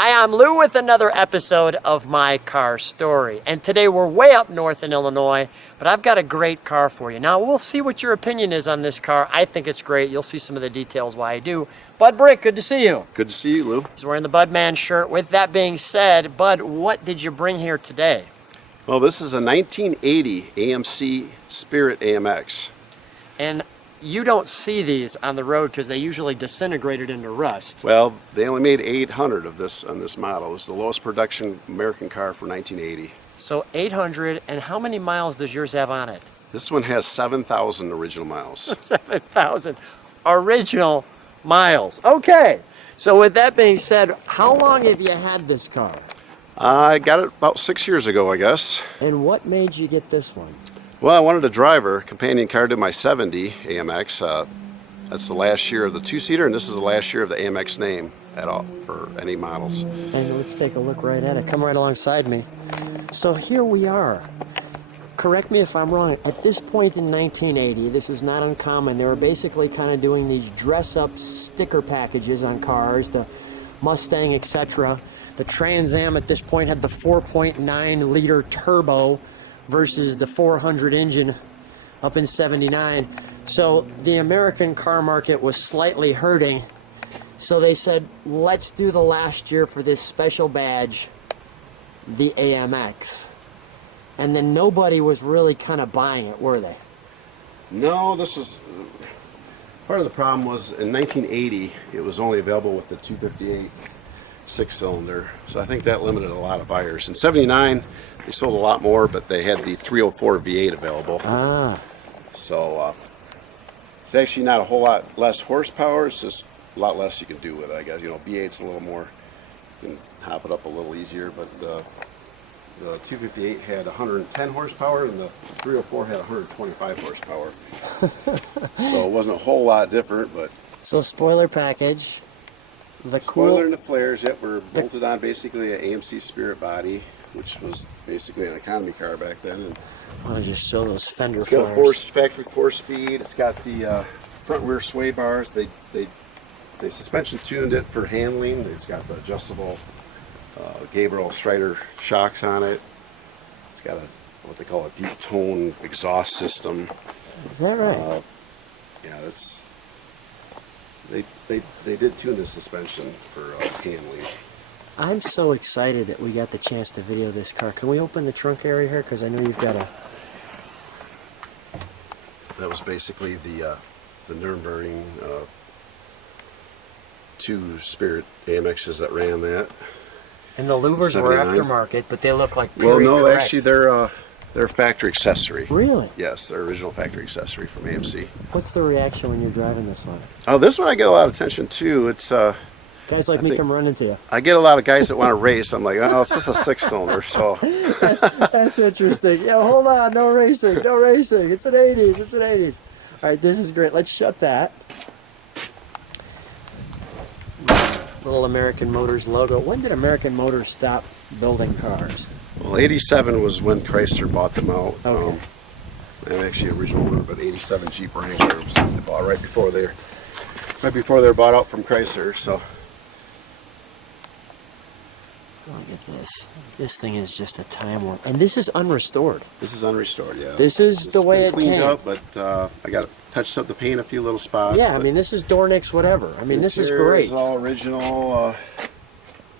Hi, I'm Lou with another episode of My Car Story. And today we're way up north in Illinois, but I've got a great car for you. Now, we'll see what your opinion is on this car. I think it's great. You'll see some of the details why I do. Bud Brick, good to see you. Good to see you, Lou. He's wearing the Budman shirt. With that being said, Bud, what did you bring here today? Well, this is a 1980 AMC Spirit AMX. And you don't see these on the road because they usually disintegrated into rust. Well, they only made 800 of this on this model. It was the lowest production American car for 1980. So 800, and how many miles does yours have on it? This one has 7,000 original miles. 7,000 original miles. Okay, so with that being said, how long have you had this car? I got it about 6 years ago, I guess. And what made you get this one? Well, I wanted a driver, companion car to my 70 AMX. That's the last year of the two-seater, and this is the last year of the AMX name at all for any models. And let's take a look right at it. Come right alongside me. So here we are. Correct me if I'm wrong. At this point in 1980, this is not uncommon. They were basically kind of doing these dress-up sticker packages on cars, the Mustang, etc. The Trans Am at this point had the 4.9 liter turbo versus the 400 engine up in 79. So the American car market was slightly hurting. So they said, let's do the last year for this special badge, the AMX. And then nobody was really kind of buying it, were they? No, this is... Part of the problem was in 1980, it was only available with the 258 six-cylinder. So I think that limited a lot of buyers. In 79, they sold a lot more, but they had the 304 V8 available. So it's actually not a whole lot less horsepower. It's just a lot less you can do with it, I guess. You know, V8's a little more, you can hop it up a little easier, but the 258 had 110 horsepower and the 304 had 125 horsepower. So it wasn't a whole lot different, but... So spoiler package. The spoiler and the flares, yep, were bolted on basically an AMC Spirit body, which was basically an economy car back then. And I want to just show those fender it's got flares. a factory 4-speed. It's got the front rear sway bars. They suspension tuned it for handling. It's got the adjustable Gabriel Strider shocks on it. It's got what they call a deep tone exhaust system. Is that right? Yeah, that's. They did tune the suspension for handling. I'm so excited that we got the chance to video this car. Can we open the trunk area here? Because I know you've got a... That was basically the Nürburgring 2 Spirit AMXs that ran that. And the louvers were 79. aftermarket, but they look like period Well, no, correct. actually they're factory accessory. Really? Yes, they're original factory accessory from AMC. What's the reaction when you're driving this one? Oh, this one I get a lot of attention too. It's Guys like me come running to you. I get a lot of guys that want to race. I'm like, oh, it's just a 6-cylinder, so. That's interesting. Yeah, hold on, no racing, no racing. It's an 80s, it's an 80s. All right, this is great. Let's shut that. Little American Motors logo. When did American Motors stop building cars? Well, 87 was when Chrysler bought them out. Okay. I'm actually original owner, but 87 Jeep Wranglers they bought right before they were bought out from Chrysler. So. Look at this. This thing is just a time warp, and this is unrestored. This is unrestored, yeah. This is the way it cleaned came. up, but I got touched up the paint a few little spots. Yeah, I mean this is Dornick's whatever. I mean this is great. It's all original.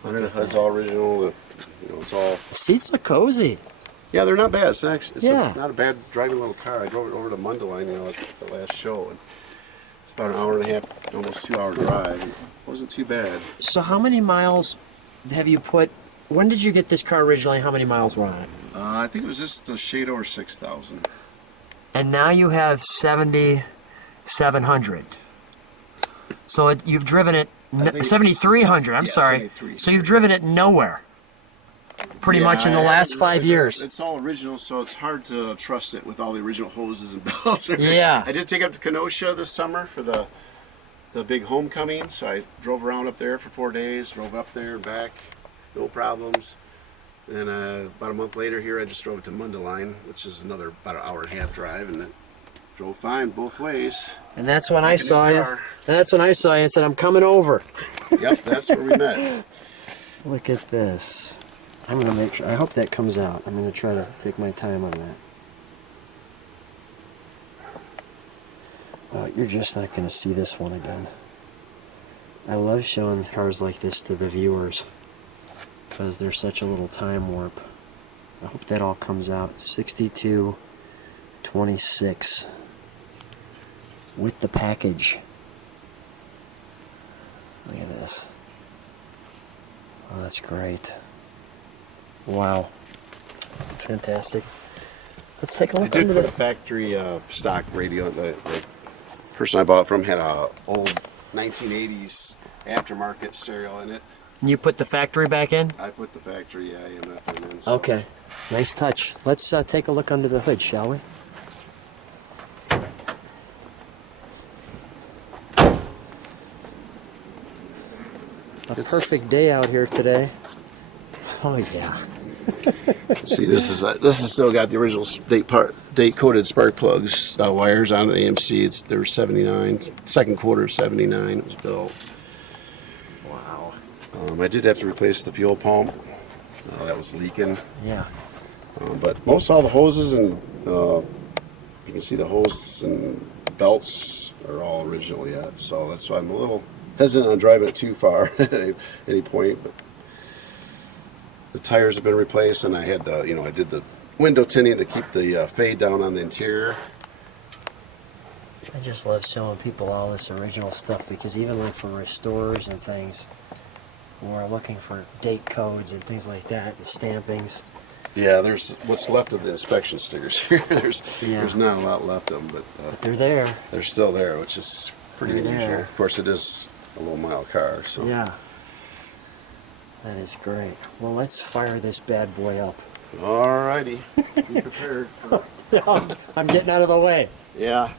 Under the hood's all original. You know, it's all. The seats look cozy. Yeah, they're not bad. It's actually Yeah. not a bad driving little car. I drove it over to Mundelein, you know, at the last show, and it's about an hour and a half, almost 2-hour drive. It wasn't too bad. So how many miles have you put? When did you get this car originally? How many miles were on it? I think it was just a shade over 6,000. And now you have 7,700. So you've driven it 7,300. I'm sorry. So you've driven it nowhere. Pretty much in the last 5 years. It's all original, so it's hard to trust it with all the original hoses and belts. Yeah. I did take it up to Kenosha this summer for the big homecoming, so I drove around up there for 4 days, drove up there and back, no problems. Then about a month later here, I just drove it to Mundelein, which is about an hour and a half drive, and it drove fine both ways. And that's when I saw you. That's when I saw you and said, I'm coming over. Yep, that's where we met. Look at this. I'm gonna make sure. I hope that comes out. I'm gonna try to take my time on that. You're just not gonna see this one again. I love showing cars like this to the viewers because they're such a little time warp. I hope that all comes out. 6226 with the package. Look at this. Oh, that's great. Wow. Fantastic. Let's take a look I did under put the a factory stock radio. The person I bought it from had a old 1980s aftermarket stereo in it. You put the factory back in? I put the factory AMF in. So. Okay. Nice touch. Let's take a look under the hood, shall we? A perfect day out here today. Oh yeah. See, this is still got the original date coded spark plugs wires on the AMC. They're 79, second quarter of 79. It was built. Wow. I did have to replace the fuel pump. That was leaking. Yeah. But most all the hoses and you can see the hoses and belts are all original yet. So that's why I'm a little hesitant on driving it too far at any point. But the tires have been replaced, and I had the, I did the window tinting to keep the fade down on the interior. I just love showing people all this original stuff because even like for restorers and things, when we're looking for date codes and things like that, and stampings. Yeah, there's what's left of the inspection stickers here. There's not a lot left of them, but They're there. they're still there, which is pretty They're unusual. there. Of course, it is a low mile car, so. Yeah. That is great. Well, let's fire this bad boy up. Alrighty, be prepared. I'm getting out of the way. Yeah.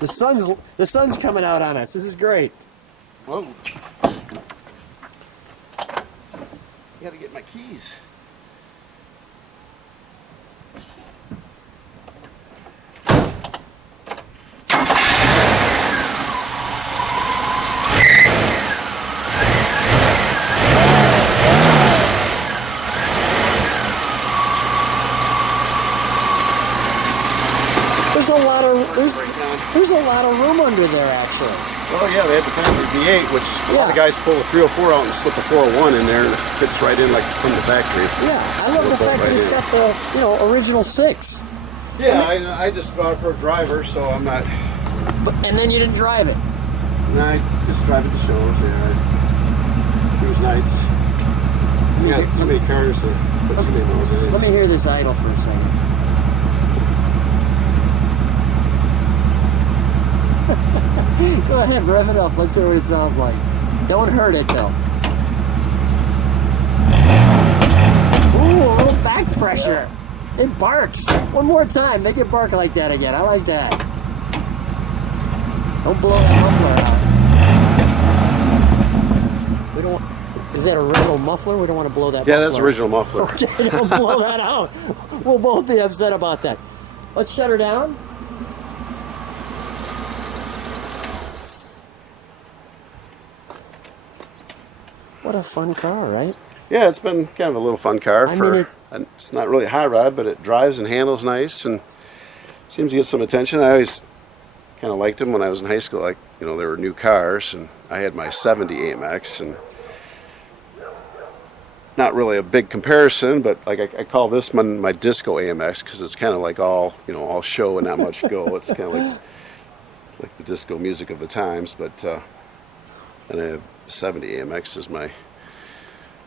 The sun's coming out on us. This is great. Whoa. Gotta get my keys. There's a lot of room under there, actually. Oh yeah, they had the factory V8, which a lot of guys pull the 304 out and slip a 401 in there, and it fits right in like from the factory. Yeah, I love the fact that it's got the, original 6. Yeah, I just bought it for a driver, so I'm not. And then you didn't drive it. No, I just drive it to shows. Yeah, cruise nights. We got too many cars to put too many miles in it. Let me hear this idle for a second. Go ahead, rev it up. Let's hear what it sounds like. Don't hurt it though. Ooh, a little back pressure. It barks. One more time. Make it bark like that again. I like that. Don't blow that muffler out. We don't. Is that original muffler? We don't want to blow that muffler. Yeah, that's original muffler. Okay, don't blow that out. We'll both be upset about that. Let's shut her down. What a fun car, right? Yeah, it's been kind of a little fun car. I mean, It's not really a high rod, but it drives and handles nice and seems to get some attention. I always kind of liked them when I was in high school. Like, there were new cars, and I had my 70 AMX, and not really a big comparison, but like I call this one my disco AMX because it's kind of like all show and not much go. It's kind of like the disco music of the times, but and I have 70 AMX is my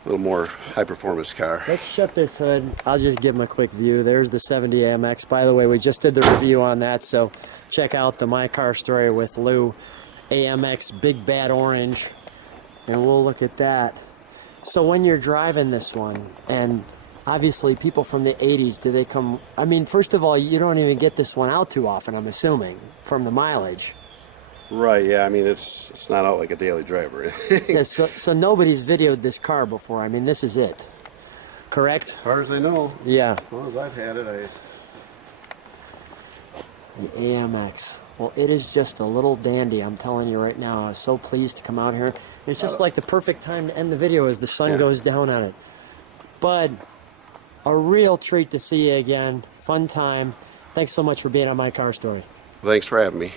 little more high performance car. Let's shut this hood. I'll just give them a quick view. There's the 70 AMX. By the way, we just did the review on that, so check out the My Car Story with Lou AMX Big Bad Orange, and we'll look at that. So when you're driving this one, and obviously people from the 80s, do they come? I mean, first of all, you don't even get this one out too often, I'm assuming, from the mileage. Right, yeah, I mean, it's not out like a daily driver. Yeah, so nobody's videoed this car before. I mean, this is it. Correct? As far as I know. Yeah. As long as I've had it, The AMX. Well, it is just a little dandy, I'm telling you right now. I was so pleased to come out here. It's just like the perfect time to end the video as the sun goes down on it. Bud, a real treat to see you again. Fun time. Thanks so much for being on My Car Story. Thanks for having me.